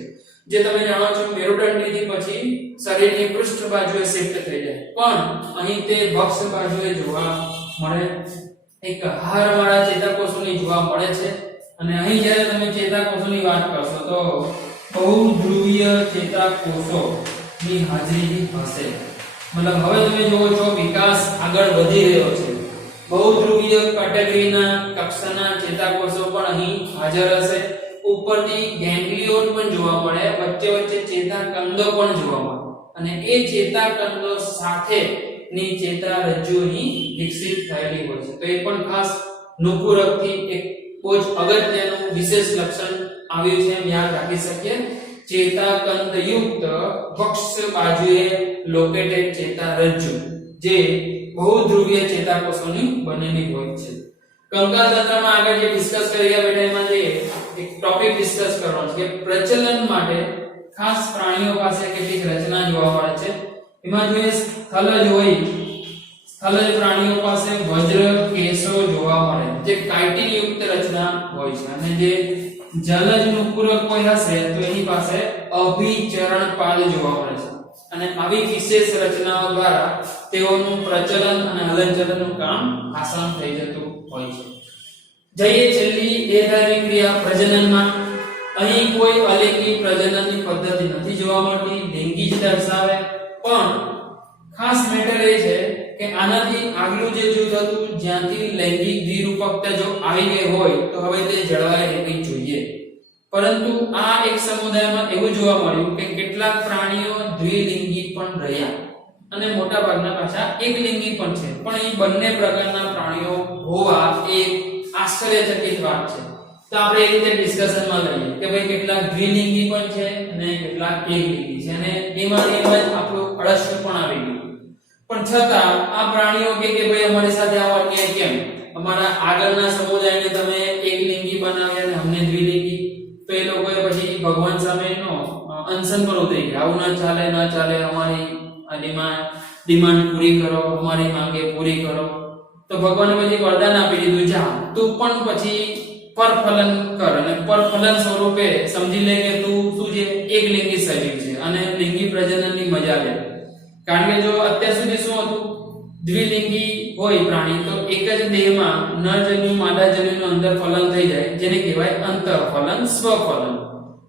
જે તમે જાણો છો મેરુદંડથી પછી શરીરની પૃષ્ઠ બાજુએ શિફ્ટ થઈ જાય, પણ અહીં તે વક્ષ બાજુએ જોવા મળે. એક હારવાળા ચેતાકોષોની જોવા મળે છે. અને અહીં જ્યારે તમે ચેતાકોષોની વાત કરશો તો બહુધ્રુવીય ચેતાકોષોની હાજરી હશે. મતલબ હવે તમે જોવો છો વિકાસ આગળ વધી રહ્યો છે, બહુધ્રુવીય કેટેગરીના કક્ષાના ચેતાકોષો પણ અહીં હાજર હશે. ઉપરથી ગેંગ્લિયોન પણ જોવા મળે, વચ્ચે વચ્ચે ચેતાકંદો પણ જોવા મળે, અને એ ચેતાકંદો સાથે ની ચેતારજ્જુ અહીં વિકસિત થયેલી હોય છે. તો એ પણ ખાસ નુપુરકથી એક બહુ જ અગત્યનું વિશેષ લક્ષણ આવ્યું છે, એમ યાદ રાખી શકીએ. ચેતાકંદયુક્ત વક્ષ બાજુએ લોકેટેડ ચેતારજ્જુ જે બહુધ્રુવીય ચેતાકોષોની બનેલી હોય છે. કંકાતંત્રમાં આગળ જે ડિસ્કસ કરી ગયા બેટા એમાં જે એક ટોપિક ડિસ્કસ કરવાનો છે કે પ્રચલન માટે ખાસ પ્રાણીઓ પાસે કેટલીક રચના જોવા મળે છે. એમાં જોઈએ સ્થલજ હોય, સ્થલજ પ્રાણીઓ પાસે વજ્ર કેશો જોવા મળે જે કાઇટિન યુક્ત રચના હોય છે, અને જે જલજ નુપુરક કોઈ હશે તો એની પાસે અભિચરણ પાદ જોવા મળે છે. અને આવી વિશેષ રચનાઓ દ્વારા તેઓનું પ્રચલન અને હલનચલનનું કામ આસાન થઈ જતું હોય છે. જઈએ છેલ્લી દેહધારી ક્રિયા પ્રજનનમાં. અહીં કોઈ અલિંગી પ્રજનનની પદ્ધતિ નથી જોવા મળતી, લિંગી જ દર્શાવે. પણ ખાસ મેટર એ છે કે આનાથી આગલું જે જૂથ હતું જ્યાંથી લૈંગિક દ્વિરૂપકતા જો આવી ગઈ હોય તો હવે તે જળવાઈ રહેવી જોઈએ. પરંતુ આ એક સમુદાયમાં એવું જોવા મળ્યું કે કેટલાક પ્રાણીઓ દ્વિલિંગી પણ રહ્યા અને મોટા ભાગના પાછા એકલિંગી પણ છે. પણ અહીં બંને પ્રકારના પ્રાણીઓ હોવા એ આશ્ચર્યચકિત વાત છે. તો આપણે એ રીતે ડિસ્કશનમાં લઈએ કે ભાઈ કેટલાક દ્વિલિંગી પણ છે અને કેટલાક એકલિંગી છે અને એમાં આપણું અળસ્ય પણ આવી ગયું. પણ છતાં આ પ્રાણીઓ કે ભાઈ અમારી સાથે આવો અન્યાય કેમ? અમારા આગળના સમુદાયને તમે એકલિંગી બનાવ્યા અને અમને દ્વિલિંગી. તો એ લોકોએ પછી ભગવાન સામેનો અનશન પર ઉતરી ગયા. આવું ન ચાલે, અમારી ડિમાન્ડ પૂરી કરો, અમારી માંગે પૂરી કરો. તો ભગવાને પછી વરદાન આપી દીધું, જા તું પણ પછી પરફલન કર અને પરફલન સ્વરૂપે સમજી લે કે તું શું છે, એકલિંગી સજીવ છે અને લિંગી પ્રજનનની મજા લે. કારણ કે જો અત્યાર સુધી શું હતું, દ્વિલિંગી હોય પ્રાણી તો એક જ દેહમાં નરજન્યુ માદાજન્યુનું અંદર ફલન થઈ જાય જેને કહેવાય અંતઃફલન, સ્વફલન.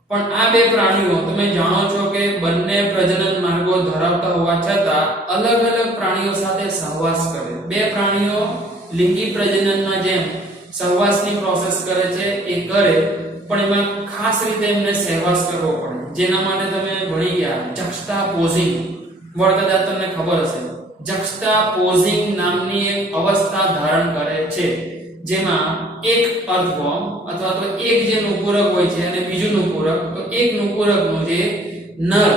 પણ આ બે પ્રાણીઓ તમે જાણો છો કે બંને પ્રજનન માર્ગો ધરાવતા હોવા છતાં અલગ અલગ પ્રાણીઓ સાથે સહવાસ કરે. બે પ્રાણીઓ લિંગી પ્રજનનમાં જેમ સહવાસની પ્રોસેસ કરે છે એ કરે, પણ એમાં ખાસ રીતે એમને સહવાસ કરવો પડે. જેના માટે તમે ભણી ગયા જક્સ્ટાપોઝિંગ વર્ડ, કદાચ તમને ખબર હશે. જક્સ્ટાપોઝિંગ નામની એક અવસ્થા ધારણ કરે છે જેમાં એક અર્થફોર્મ અથવા તો એક જે નુપુરક હોય છે અને બીજું નુપુરક, તો એક નુપુરકનું જે નર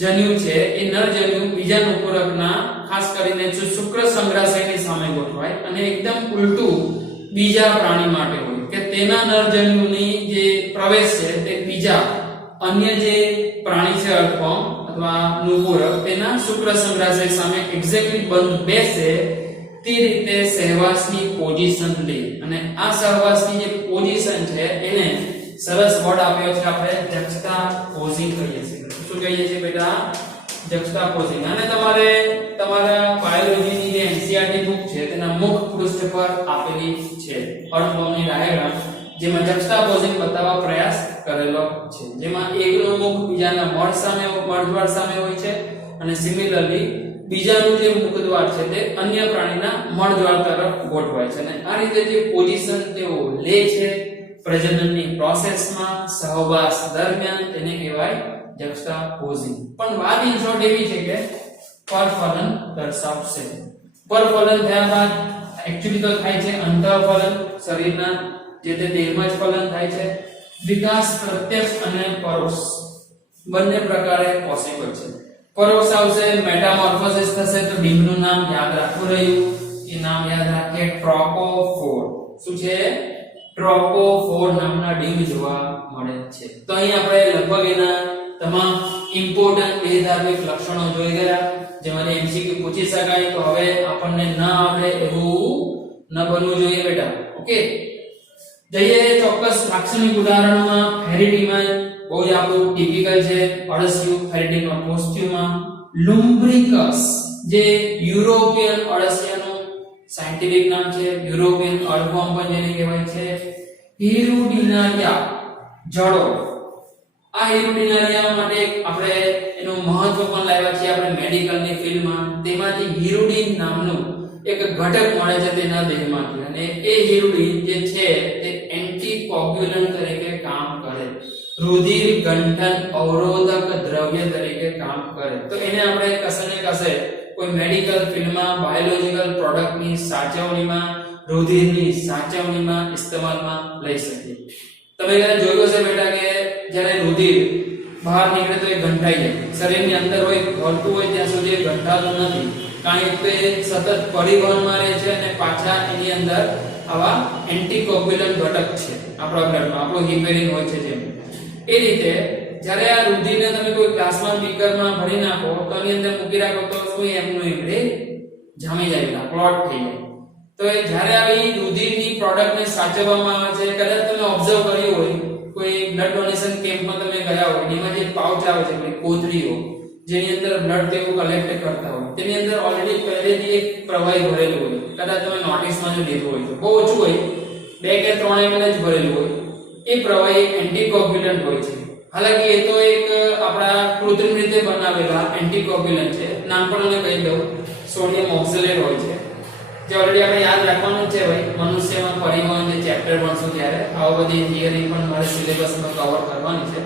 જન્યુ છે એ નર જન્યુ બીજા નુપુરકના ખાસ કરીને શુક્ર સંગ્રહાશયની સામે ગોઠવાય અને એકદમ ઉલટું બીજા પ્રાણી માટે હોય કે તેના નર જન્યુની જે પ્રવેશ છે તે બીજા અન્ય જે પ્રાણી છે અર્થફોર્મ અથવા નુપુરક તેના શુક્ર સંગ્રહાશય સામે એક્ઝેક્ટલી બંધ બેસે તે રીતે સહવાસની પોઝિશન લે. અને આ સહવાસની જે પોઝિશન છે એને સરસ વર્ડ આપ્યો છે આપણે જક્સ્ટાપોઝિંગ કહીએ છીએ. શું કહીએ છીએ બેટા? જક્સ્ટાપોઝિંગ. અને તમારે તમારા બાયોલોજીની જે એનસીઈઆરટી બુક છે તેના મુખ પૃષ્ઠ પર આપેલી છે અર્થફોર્મની ડાયાગ્રામ, જેમાં જક્સ્ટાપોઝિંગ બતાવવા પ્રયાસ કરેલો છે. જેમાં એકનો મુખ બીજાના મળદ્વાર સામે હોય છે અને સિમિલરલી બીજાનું જે મુખદ્વાર છે તે અન્ય પ્રાણીના મળદ્વાર તરફ ગોઠવાય છે. અને આ રીતે જે પોઝિશન તેઓ લે છે પ્રજનનની પ્રોસેસમાં સહવાસ દરમિયાન તેને કહેવાય જક્સ્ટાપોઝિંગ. પણ વાત ઇન શોર્ટ એવી છે કે પરફલન દર્શાવશે. પરફલન થયા બાદ એક્ચ્યુઅલી તો થાય છે અંતઃફલન, શરીરના જે તે દેહમાં જ ફલન થાય છે. વિકાસ પ્રત્યક્ષ અને પરોક્ષ બંને પ્રકારે પોસિબલ છે. પરોક્ષ આવશે, મેટામોર્ફોસિસ થશે, તો ડીંબનું નામ યાદ રાખવું રહ્યું. એ નામ યાદ રાખીએ, ટ્રોકોફોર. શું છે? ટ્રોકોફોર નામના ડીંબ જોવા મળે છે. તો અહીં આપણે લગભગ એના તમામ ઇમ્પોર્ટન્ટ દેહધાર્મિક લક્ષણો જોઈ ગયા, જેમાંથી એમસીક્યુ પૂછી શકાય. તો હવે આપણને ન આવડે એવું ન બનવું જોઈએ બેટા. ઓકે, જઈએ ચોક્કસ લાક્ષણિક ઉદાહરણોમાં. ફેરિટીમાં બહુ જ આપણું ટિપિકલ છે અળસિયું, ફેરિટીમાં પોસ્ટ્યુમા. લુમ્બ્રિકસ જે યુરોપિયન અળસિયાનું સાયન્ટિફિક નામ છે, યુરોપિયન અર્થવોર્મ પણ જેને કહેવાય છે. હિરુડિનારિયા જળો. આ હિરુડિનારિયા માટે આપણે એનું મહત્વ પણ લાવ્યા છીએ આપણે મેડિકલની ફિલ્ડમાં. તેમાંથી હિરુડિન નામનું એક ઘટક મળે છે તેના દેહમાંથી, અને એ હિરુડિન જે છે તે એન્ટીકોગ્યુલન્ટ તરીકે કામ કરે, રુધિર ગંઠન અવરોધક દ્રવ્ય તરીકે કામ કરે. તો એને આપણે કશે ને કશે કોઈ મેડિકલ ફિલ્ડમાં બાયોલોજિકલ પ્રોડક્ટની સાચવણીમાં, રુધિરની સાચવણીમાં ઇસ્તેમાલમાં લઈ શકીએ. તમે જ્યારે જોયું હશે બેટા કે જ્યારે રુધિર બહાર નીકળે તો એ ગંઠાઈ જાય, શરીરની અંદર હોય ભરતું હોય ત્યાં સુધી એ ગંઠાતું નથી, કારણ કે સતત પરિવહનમાં રહે છે અને પાછા એની અંદર આવા એન્ટીકોગ્યુલન્ટ ઘટક છે આપણા બ્લડમાં, આપણો હિપેરિન હોય છે જેમ. એ રીતે જ્યારે આ રુધિરને તમે કોઈ ગ્લાસમાં બીકરમાં ભરી નાખો તો એની અંદર મૂકી રાખો તો શું એમનું એમડે જામી જાય, ક્લોટ થઈ જાય. તો એ જ્યારે આવી રુધિરની પ્રોડક્ટને સાચવવામાં આવે છે, કદાચ તમે ઓબ્ઝર્વ કર્યું હોય કોઈ બ્લડ ડોનેશન કેમ્પમાં તમે ગયા હોય, એમાં જે પાઉચ આવે છે કોઈ કોથળીઓ જેની અંદર બ્લડ તેઓ કલેક્ટ કરતા હોય, તેની અંદર ઓલરેડી પહેલેથી એક પ્રવાહી ભરેલું હોય. કદાચ તમે નોટિસમાં જો લીધું હોય તો બહુ ઓછું હોય, 2 કે 3 ml જ ભરેલું હોય. એ પ્રવાહી એક એન્ટીકોગ્યુલન્ટ હોય છે. હાલાકી એ તો એક આપણા કૃત્રિમ રીતે બનાવેલા એન્ટીકોગ્યુલન્ટ છે. નામ પણ મને કહી દઉં, સોડિયમ ઓક્ઝેલેટ હોય છે, જે ઓલરેડી આપણે યાદ રાખવાનું છે ભાઈ. મનુષ્યમાં પરિવહન જે ચેપ્ટર ભણશું ત્યારે આવા બધી થિયરી પણ મારે સિલેબસમાં કવર કરવાની છે.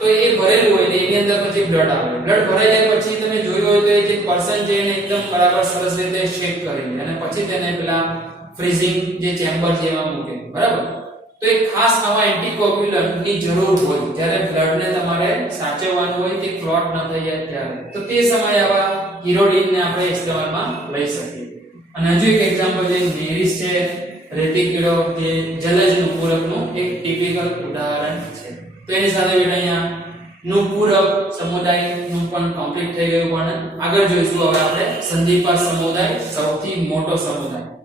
તો એ ભરેલું હોય ને એની અંદર પછી બ્લડ આવે. બ્લડ ભરાઈ જાય પછી તમે જોયું હોય તો એ જે પર્સન છે એને એકદમ બરાબર સરસ રીતે શેક કરી દે અને પછી તેને પેલા ફ્રીઝિંગ જે ચેમ્બર છે એમાં મૂકે, બરાબર. તો એક ખાસ આવા એન્ટીકોગ્યુલન્ટ ની જરૂર હોય જ્યારે બ્લડ ને તમારે સાચવવાનું હોય, તે ક્લોટ ન થઈ જાય ત્યારે. તો તે સમયે આવા હિરોડિન ને આપણે ઇસ્તેમાલમાં લઈ શકીએ. અને હજુ એક એક્ઝામ્પલ છે નેરિસ છે, રેતી કીડો, જે જલજ નુપુરકનું એક ટિપિકલ ઉદાહરણ છે. તો એની સાથે બેટા અહીંયા નુપુરક સમુદાયનું પણ કમ્પ્લીટ થઈ ગયું વર્ણન. આગળ જોઈશું હવે આપણે સંધિપા સમુદાય, સૌથી મોટો સમુદાય.